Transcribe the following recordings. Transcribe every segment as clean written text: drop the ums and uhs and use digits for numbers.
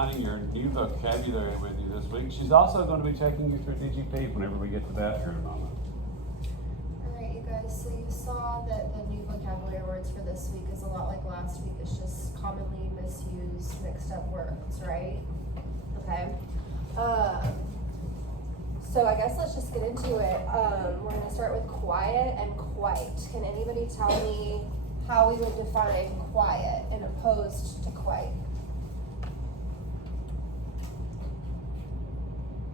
defining your new vocabulary with you this week. She's also going to be taking you through DGP whenever we get to that here in a moment. Alright, you guys, so you saw that the new vocabulary words for this week is a lot like last week. It's just commonly misused, mixed up words, right? Okay. So I guess let's just get into it. We're gonna start with quiet and quite. Can anybody tell me how we would define quiet and opposed to quite?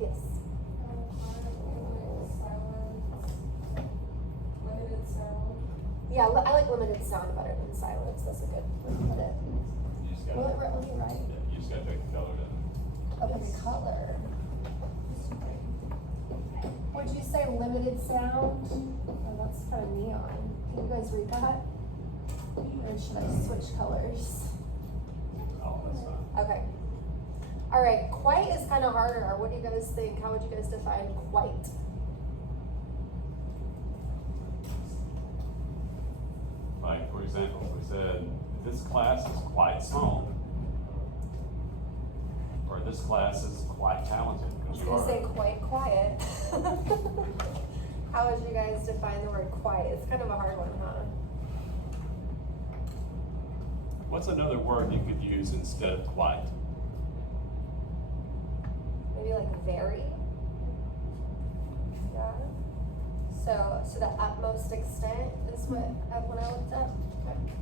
Yes. Limited sound. Yeah, I like limited sound better than silence. That's a good way to put it. You just Will it let me write? you just got to take the color down. Okay, the color. Would you say limited sound? Oh, that's kind of neon. Can you guys read that? Or should I switch colors? Oh, that's fine. Okay. All right, quite is kind of harder. What do you guys think? How would you guys define quite? Like, for example, we said, this class is quite small. Or this class is quite talented. I was You gonna are. say quite quiet. How would you guys define the word quiet? It's kind of a hard one, huh? What's another word you could use instead of quite? Maybe like very? Yeah. So to the utmost extent is what when I looked up. Okay.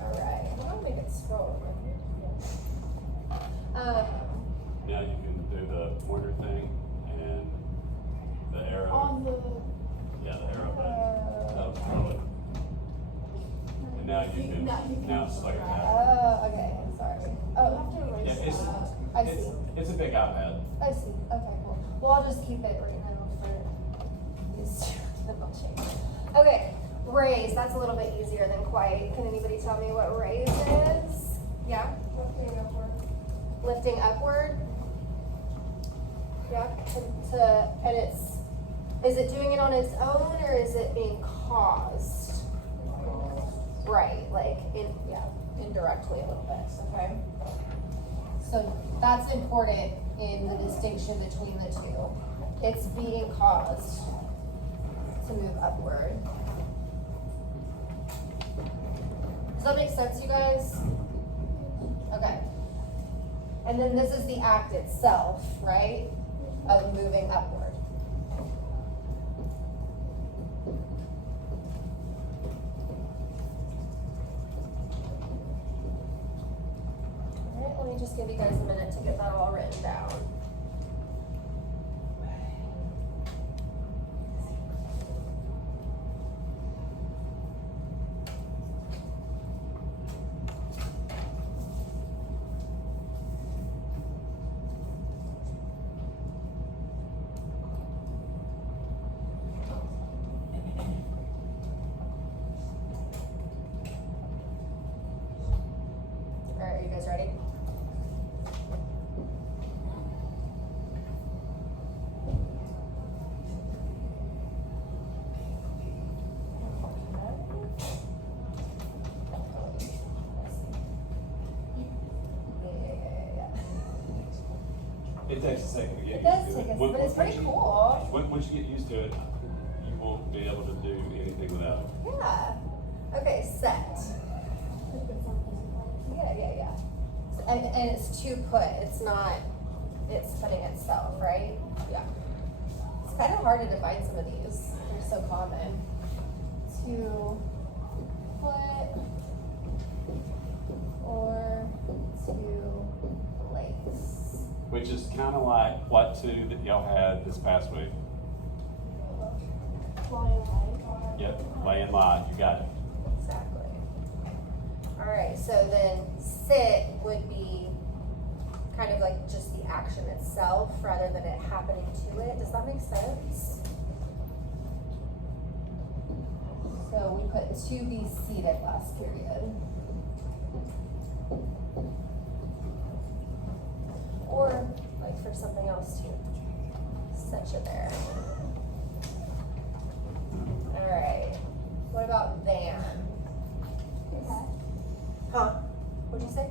All right. Well, I'll make it scroll. Now you can do the pointer thing and the arrow. On the. Yeah, the arrow button. That'll control it. And now you can, now select that. Oh, okay. Sorry. Oh, I'll have to Yeah, erase it's, that. I it's, see. it's a big iPad. I see. Okay, cool. Well, I'll just keep it right now for these two. Then I'll change. Okay, raise. That's a little bit easier than quite. Can anybody tell me what raise is? Yeah? Lifting upward. Lifting upward? Yeah. And is it doing it on its own or is it being caused? Right, like, indirectly a little bit, okay? So that's important in the distinction between the two. It's being caused to move upward. Does that make sense, you guys? Okay. And then this is the act itself, right? Of moving upward. Alright, let me just give you guys a minute to get that all written down. Alright, are you guys ready? It takes a second to get It used does to take us, Once- but it's pretty once you- cool. Once you get used to it, you won't be able to do anything without it. Yeah. Okay, set. Yeah. And it's to put, it's not, it's putting itself, right? Yeah. It's kind of hard to define some of these. They're so common. To put or to place. Which is kind of like what to that y'all had this past week. Fly away. Yep, lay and lie, you got it. Exactly. All right, so then sit would be kind of like just the action itself rather than it happening to it. Does that make sense? So we put to be seated last period. Or for something else too. Set you there. Alright. What about than? Okay. Huh? What'd you say?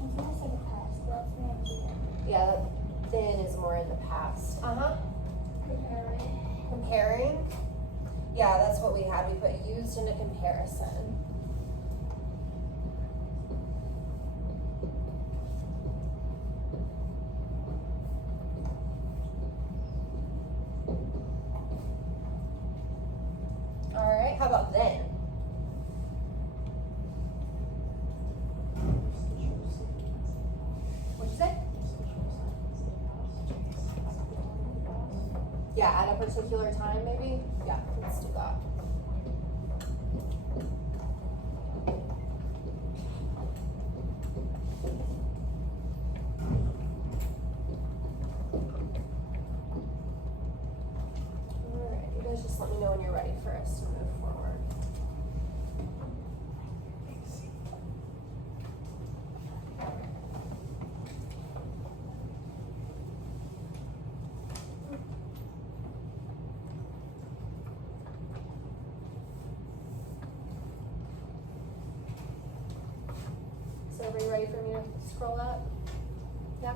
I'm gonna say the past, but that's not here. Yeah, that than is more in the past. Uh-huh. Comparing. Comparing? Yeah, that's what we had. We put used into comparison. Alright, how about then? What'd you say? Yeah, at a particular time maybe? Yeah, let's do that. Alright, you guys just let me know when you're ready for us to move forward. Is everybody ready for me to scroll up? Yeah?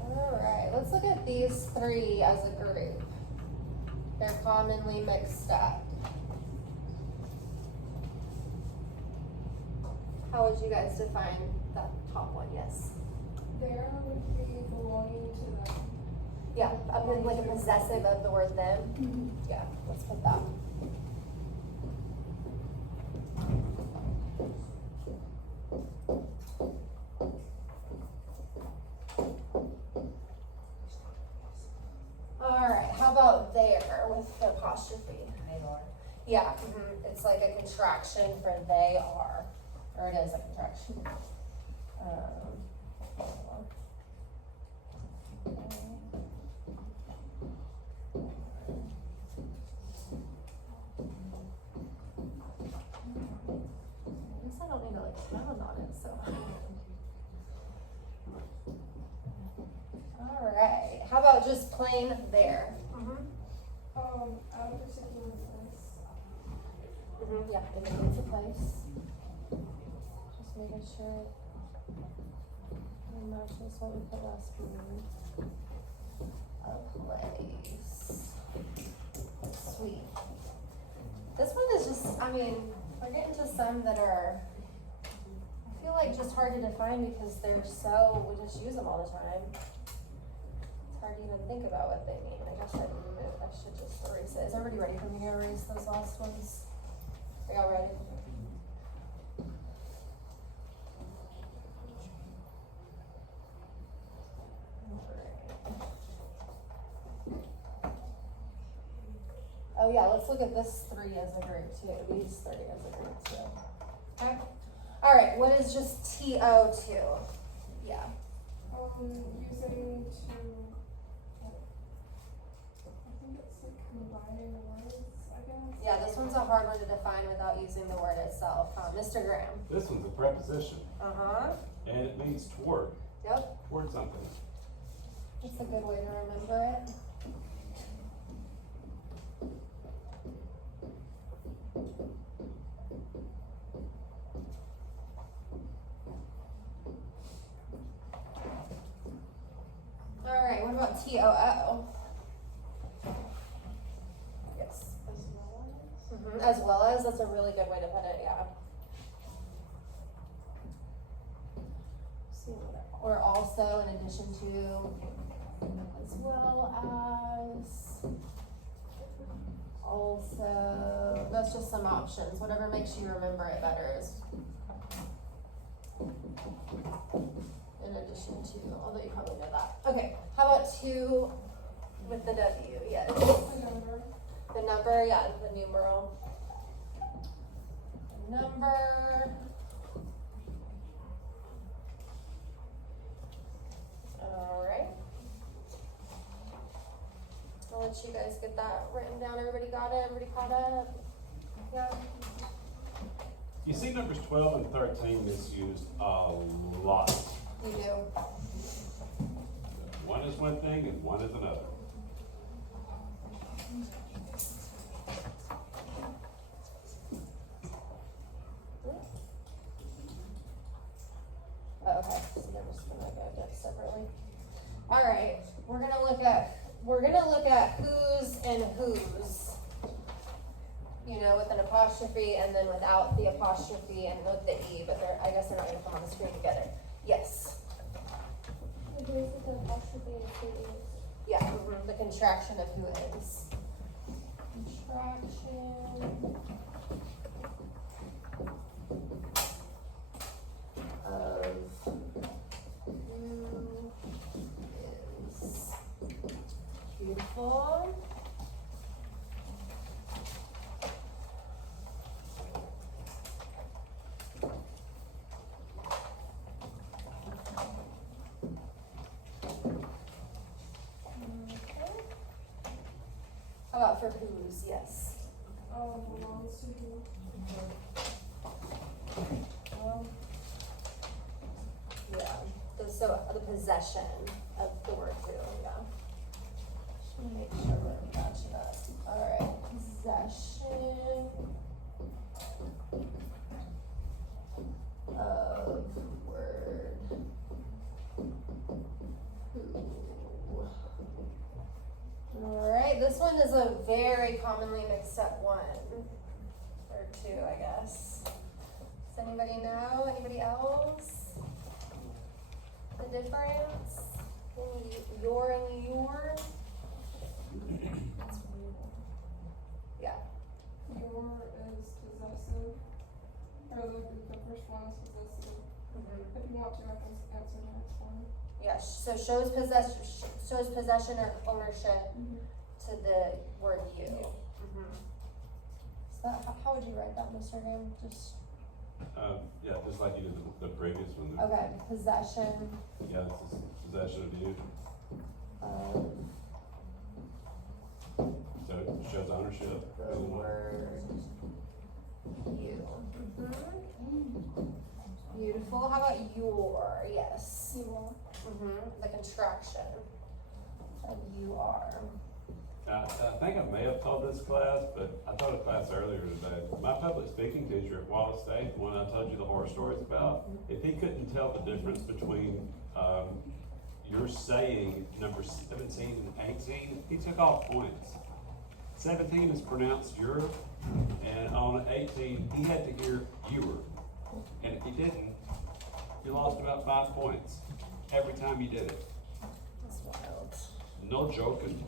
Alright, let's look at these three as a group. They're commonly mixed up. How would you guys define that top one? Yes. There would be belonging to them. Yeah, like a possessive of the word them. Yeah, let's put that. Alright, how about there with the apostrophe? Yeah, it's like a contraction for they are, or it is a contraction. Hold on. I guess I don't need to like pound on it, so. Alright, how about just plain there? At a particular place. Yeah, if it needs a place. Just making sure it matches what we put last week. A place. Sweet. This one is just, I mean, we're getting to some that are, I feel like just hard to define because they're so, we just use them all the time. It's hard to even think about what they mean. I guess I should just erase it. Is everybody ready for me to erase those last ones? Are y'all ready? Oh yeah, let's look at this three as a group too, these three as a group too. Okay? Alright, what is just TO2? Yeah. Using to, I think it's like combining words, I guess. Yeah, this one's a hard one to define without using the word itself, huh? Mr. Graham? This one's a preposition, Uh-huh. and it means toward, Yep, toward something. that's a good way to remember it. Alright, what about TOO? Yes. As well as, that's a really good way to put it, yeah. See what, or also in addition to, as well as, also, that's just some options, whatever makes you remember it better is. In addition to, although you probably know that. Okay, how about two with the W, yes. The number. The number, yeah, the numeral. The number. Alright. let you guys get that written down. Everybody got it? Everybody caught up? Yeah? You see numbers 12 and 13 misused a lot. You do? One is one thing and one is another. Oh, okay, so they're just gonna go that separately. Alright, we're gonna look at whose and whose. You know, with an apostrophe and then without the apostrophe and with the E, but I guess they're not gonna come on the screen together. Yes, Who's with the apostrophe and who is? yeah, the contraction of who is. Contraction of who is. Beautiful. How about for whose? Yes. Belongs to who? Well, yeah, so the possession of the word too, yeah. Just wanna make sure we're matching up. Alright, possession of word who. Alright, this one is a very commonly mixed up one. Or two, I guess. Does anybody know? Anybody else? The difference? Your and your? That's weird. Yeah. Your is possessive. Or the first one is possessive. If you want to, I can answer the next one. Yeah, so shows possession or ownership to the word you. So how would you write that, Mr. Graham? Just, Yeah, just like you did the previous one. okay, possession Yeah, it's just possession of you. of So it shows ownership. the word you. Beautiful. How about your? Yes. You are. The contraction of you are. I think I may have taught this class, but I taught a class earlier today. My public speaking teacher at Wallace State, the one I told you the horror stories about, if he couldn't tell the difference between, you're saying number 17 and 18, he took off points. 17 is pronounced your, and on 18, he had to hear your. And if he didn't, you lost about 5 points every time you did it. That's wild. No joking.